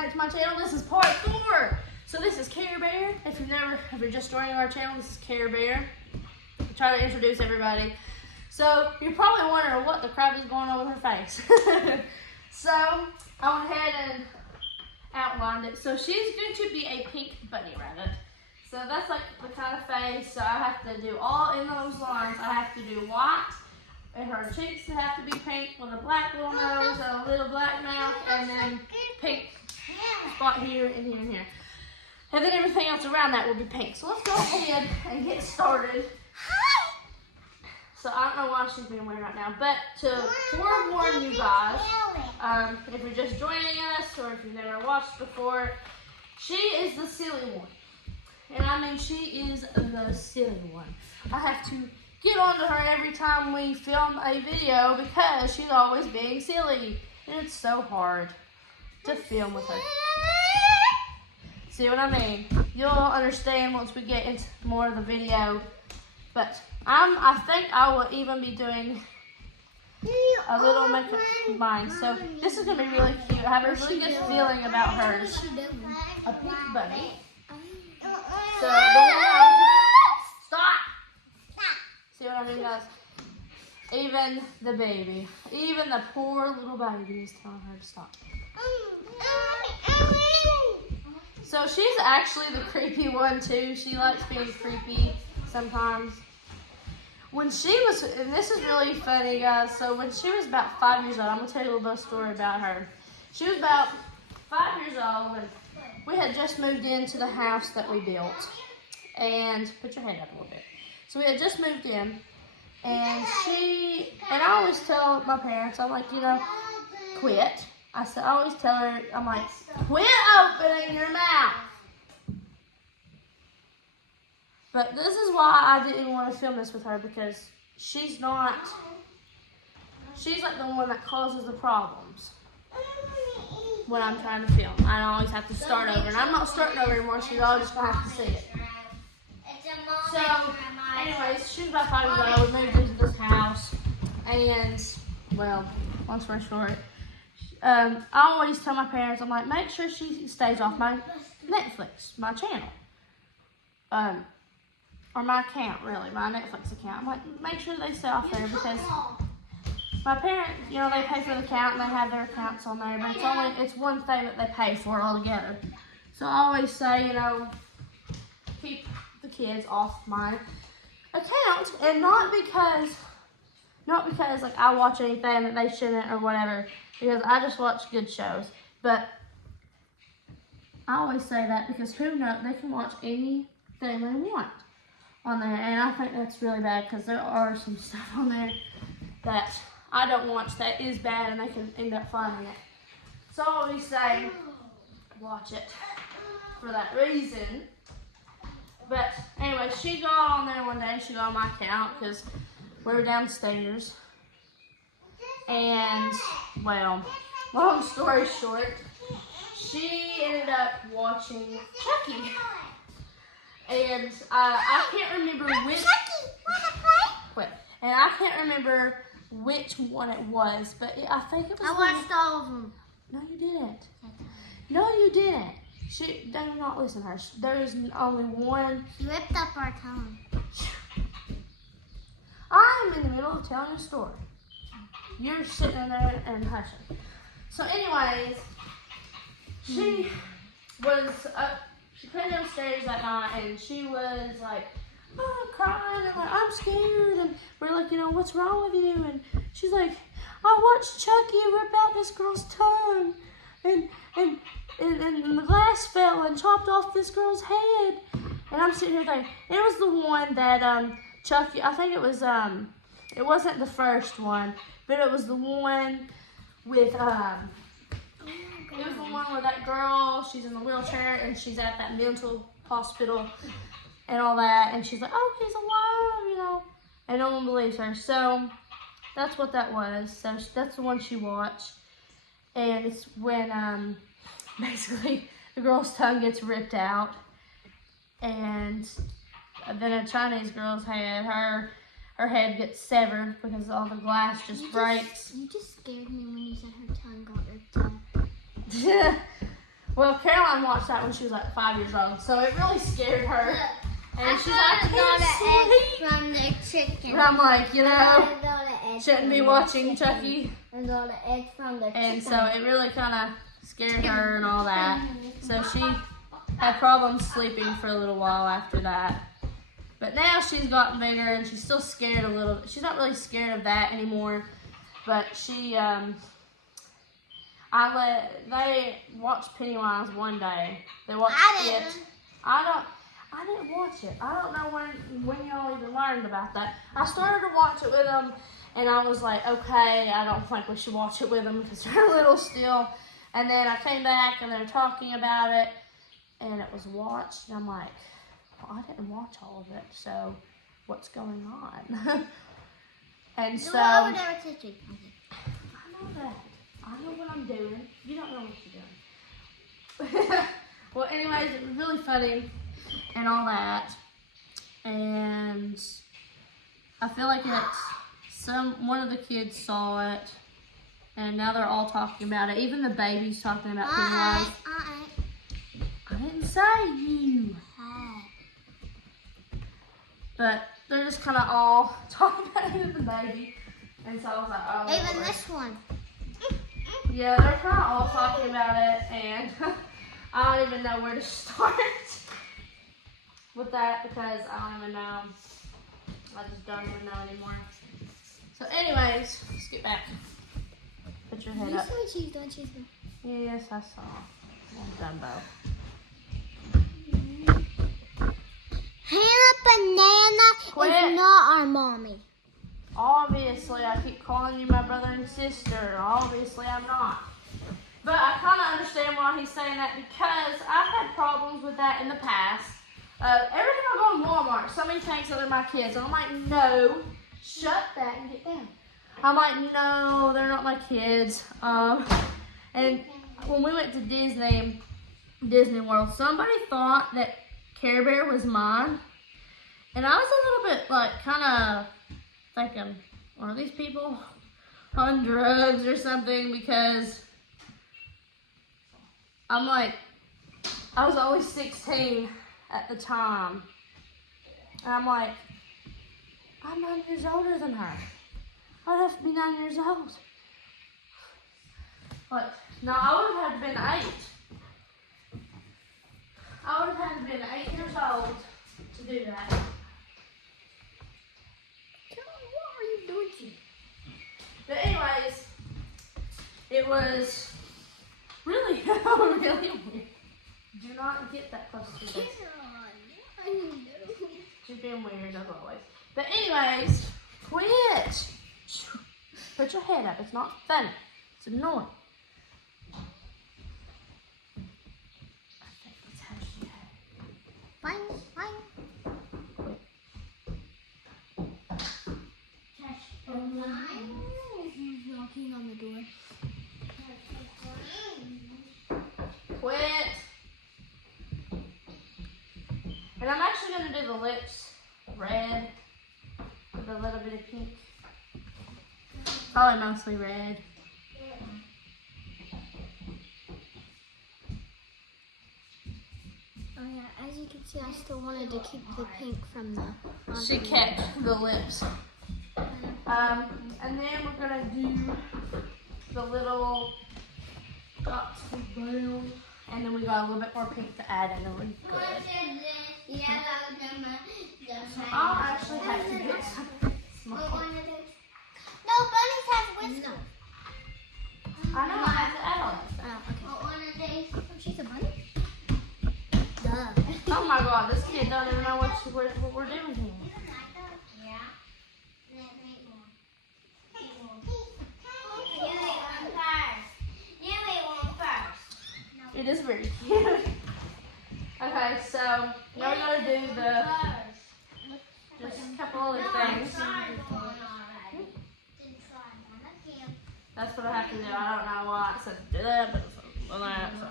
back to my channel. This is part 4. So this is Care Bear. If you're just joining our channel, this is Care Bear. I'll try to introduce everybody. So you're probably wondering what the crap is going on with her face. So I went ahead and outlined it. So she's going to be a pink bunny rabbit. So that's like the kind of face. So I have to do all in those lines. I have to do white. And her cheeks have to be pink with a black little nose and a little black mouth, and then pink spot here and here and here. And then everything else around that will be pink. So let's go ahead and get started. So I don't know why she's being weird right now, but to forewarn you guys, if you're just joining us or if you've never watched before, she is the silly one. And I mean, she is the silly one. I have to get on to her every time we film a video because she's always being silly. And it's so hard to film with her. See what I mean? You'll understand once we get into more of the video. But I think I will even be doing a little makeup of mine. So this is going to be really cute. I have a really good feeling about hers. A pink bunny. So the one stop! See what I mean, guys? Even the baby, even the poor little baby is telling her to stop. So she's actually the creepy one too. She likes being creepy sometimes. When she was, and this is really funny, guys. So when she was about 5 years old, I'm gonna tell you a little bit of story about her. She was about 5 years old, and we had just moved into the house that we built. And put your head up a little bit. So we had just moved in, and I always tell my parents, I'm like, you know, quit. I always tell her, I'm like, quit opening your mouth. But this is why I didn't want to film this with her, because she's like the one that causes the problems when I'm trying to film. I always have to start over, and I'm not starting over anymore, so you're all just going to have to see it. So, anyways, she was about 5 years old. We moved into this house, and, well, long story short, I always tell my parents, I'm like, make sure she stays off my Netflix, my channel, or my account, really, my Netflix account. I'm like, make sure they stay off there, because my parents, you know, they pay for the account, and they have their accounts on there, but it's one thing that they pay for altogether. So I always say, you know, keep the kids off my account, and not because like I watch anything that they shouldn't or whatever, because I just watch good shows. But I always say that because who knows, they can watch anything they want on there, and I think that's really bad, because there are some stuff on there that I don't watch that is bad, and they can end up finding it. So I always say watch it for that reason. But anyway, she got on there one day. She got on my account because we were downstairs. And, well, long story short, she ended up watching Chucky. And I can't remember which. Wait, and I can't remember which one it was, but I think it was. I watched all of them. No, you didn't. No, you didn't. They do not listen to her. There is only one. She ripped up our tongue. I'm in the middle of telling a story. You're sitting in there and hushing. So anyways, she was up. She came downstairs that night, and she was like, oh, crying, and like, I'm scared. And we're like, you know, what's wrong with you? And she's like, I watched Chucky rip out this girl's tongue. And the glass fell and chopped off this girl's head. And I'm sitting here thinking, it was the one that Chucky, I think it was, it wasn't the first one, but it was the one with, it was the one with that girl, she's in the wheelchair, and she's at that mental hospital and all that, and she's like, oh, he's alive, you know, and no one believes her. So that's what that was. So that's the one she watched. And it's when basically the girl's tongue gets ripped out, and then a Chinese girl's head, her head gets severed because all the glass just breaks. You just scared me when you said her tongue got ripped out. Well, Caroline watched that when she was like 5 years old, so it really scared her. And she's like, I can't sleep. From the chicken. And I'm like, you know, And all the eggs shouldn't from be the watching chicken. Chucky. And all the eggs from the chicken. And so it really kind of scared her and all that. So she had problems sleeping for a little while after that. But now she's gotten bigger and she's still scared a little. She's not really scared of that anymore. But she, they watched Pennywise one day. They watched I it. didn't. I didn't watch it. I don't know when y'all even learned about that. I started to watch it with them, and I was like, okay, I don't think we should watch it with them because they're little still. And then I came back, and they were talking about it, and it was watched, and I'm like, well, I didn't watch all of it, so what's going on? And so, I know that. I know what I'm doing. You don't know what you're doing. Well, anyways, it was really funny and all that. And I feel like one of the kids saw it, and now they're all talking about it. Even the baby's talking about Pennywise. I didn't say you. But they're just kind of all talking about it, even the baby. And so I was like, oh. Even Lord. this one. Yeah, they're kind of all talking about it, and I don't even know where to start with that because I don't even know. I just don't even know anymore. So anyways, let's get back. Put your head You up. saw cheese, don't you? Yes, I saw. Dumbo. Hannah Banana Quit. is not our mommy. Obviously, I keep calling you my brother and sister. Obviously, I'm not. But I kind of understand why he's saying that because I've had problems with that in the past. Every time I go to Walmart, somebody thinks that they're my kids. And I'm like, no, shut that and get down. I'm like, no, they're not my kids. And when we went to Disney World, somebody thought that Care Bear was mine. And I was a little bit like kind of thinking, are these people on drugs or something? Because I'm like, I was only 16 at the time. And I'm like, I'm 9 years older than her. I'd have to be 9 years old. Like, no, I would have had to been 8. I would have had to been 8 years old to do that. What are you doing? But anyways, it was really, really weird. Do not get that close to this. She's being weird as always. But anyways, quit. Put your head up. It's not funny. It's annoying. I think that's how she had it. Fine. Quit. He's knocking on the door. Quit. And I'm actually going to do the lips red with a little bit of pink. Probably mostly red. Oh yeah, as you can see, I still wanted to keep the pink from the. She kept the lips. And then we're going to do the little dots of brown. And then we got a little bit more pink to add in. And we're good. I'll actually have to get some small. No, bunnies have whiskers. I know, I have to add all that stuff. Okay. Oh, she's a bunny? Duh. Oh my god, this kid doesn't even know what we're doing here. It is very cute. Okay, so now we're going to do just a couple other things. That's what I have to do. I don't know why I said to do that, but it's on that, so.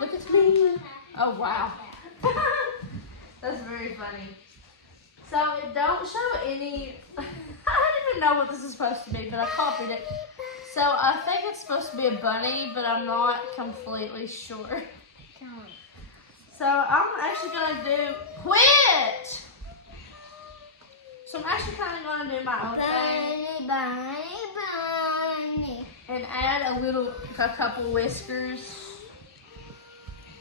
Look at me. Oh, wow. That's very funny. So it don't show any, I didn't even know what this is supposed to be, but I copied it. So I think it's supposed to be a bunny, but I'm not completely sure. So I'm actually gonna do quit. So I'm actually kind of gonna do my own thing Bunny. and add a couple whiskers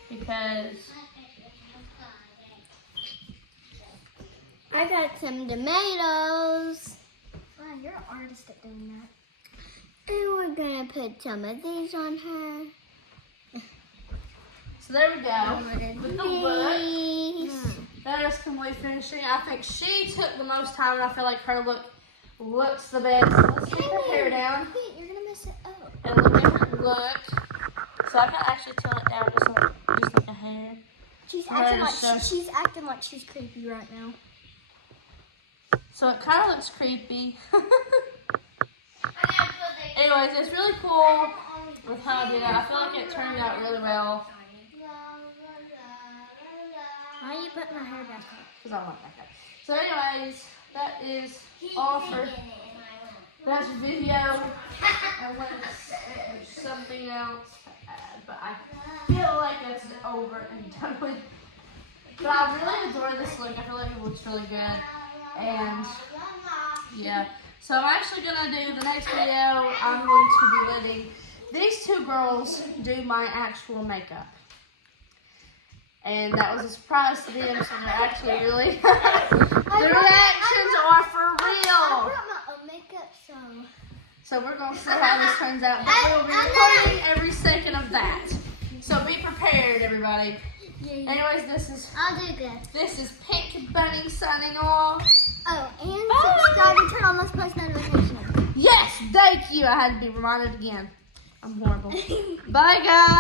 because I got some tomatoes. Wow, you're an artist at doing that. And we're gonna put some of these on her. so there we go. With the look. These. That is complete finishing. I think she took the most time, and I feel like her look looks the best. Let's get her hair down Wait, you're gonna mess it up. and look at her look. So I can actually tone it down just like a hair. She's Right, acting like so- she's acting like she's creepy right now. So it kind of looks creepy. Anyways, it's really cool with how I did it. I feel like it turned out really well. Why are you putting my hair back up? Because I want that. So anyways, that is all for that video. Unless there's something else to add, but I feel like it's over and done with. But I really adore this look. I feel like it looks really good. And yeah. So I'm actually gonna do the next video. I'm going to be letting these two girls do my actual makeup. And that was a surprise to them, so they're actually really, the reactions are for I real. brought my own makeup, So we're going to see how this turns out, but we'll be recording every second of that. So be prepared, everybody. yeah. Anyways, I'll do good. this is Pink Bunny signing off. Oh, and subscribe and turn on those post notifications. Yes, thank you. I had to be reminded again. I'm horrible. Bye, guys.